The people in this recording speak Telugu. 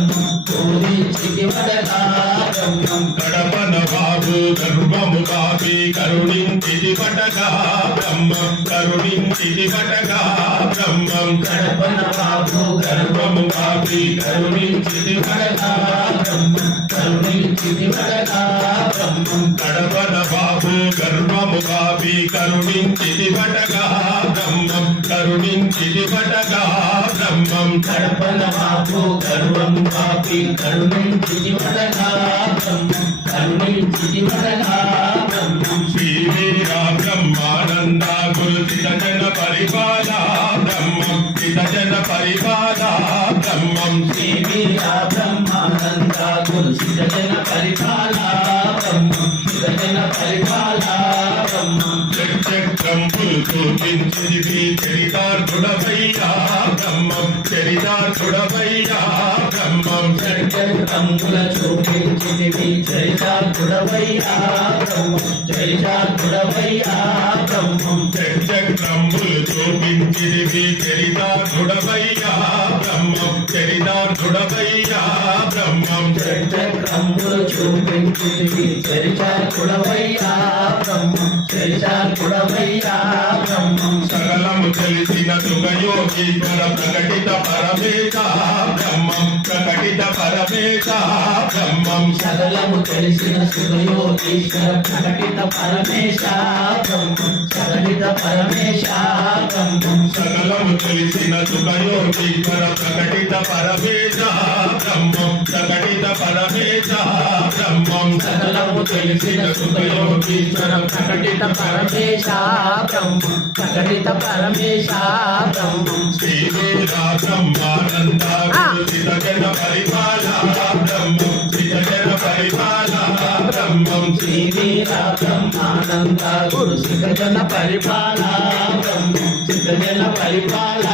బ్రహ్మం పూజించితివటగా బ్రహ్మం కడపన బాబు గర్వము బాబి కరుణించితివటగా బ్రహ్మం కరుణించితివటగా బ్రహ్మం కడపన బాబు గర్వము బాబి కరుణించితివటగా బ్రహ్మం కరుణించితివటగా బ్రహ్మం కడపన బాబు గర్వము బాబి కరుణించితివటగా బ్రహ్మం కరుణించితివటగా బ్రహ్మం కడపన బాబు గర్వము బాబి కరుణించితివటగా బ్రహ్మం కరుణించితివటగా బ్రహ్మం శ్రీ వీర బ్రహ్మానంద గురు చితజన పరిపాల బ్రహ్మం చితజన పరిపాల బ్రహ్మం శ్రీ వీర బ్రహ్మానంద గురు చితజన పరిపాల బ్రహ్మం చితజన పరిపాల బ్రహ్మం చక్రంబులు చూపించిది చరితార్థుడవయ్యా బ్రహ్మం చరితార్థుడవయ్యా బ్రహ్మం చక్రంబుల చూపించిది చరితార్థుడవయ్యా బ్రహ్మం చరితార్థుడవయ్యా బ్రహ్మం చక్రంబులు చూపించిది చరితార్థుడవయ్యా బ్రహ్మం చరితార్థుడవయ్యా బ్రహ్మం చక్రంబులు చూపించిది చరితార్థుడవయ్యా బ్రహ్మం చరితార్థుడవయ్యా బ్రహ్మం సకలము తెలిసిన సుఖయోగీశ్వర ప్రకటిత పరమేశ బ్రహ్మం ప్రకటిత పరమేశ బ్రహ్మం సకలము తెలిసిన సుఖయోగీశ్వర ప్రకటిత పరమేశ బ్రహ్మం ప్రకటిత పరమేశ బ్రహ్మం సకలము తెలిసిన సుఖయోగీశ్వర ప్రకటిత పరమేశ బ్రహ్మం ప్రకటిత పరమేశ బ్రహ్మం సకలము తెలిసిన సుఖయోగీశ్వర ప్రకటిత పరమేశ బ్రహ్మం ప్రకటిత పరమేశ బ్రహ్మం శ్రీ వీర బ్రహ్మానంద గురు చితజన పరిపాల బ్రహ్మం చితజన పరిపాల బ్రహ్మం శ్రీ వీర బ్రహ్మానంద గురు చితజన పరిపాల బ్రహ్మం చితజన పరిపాల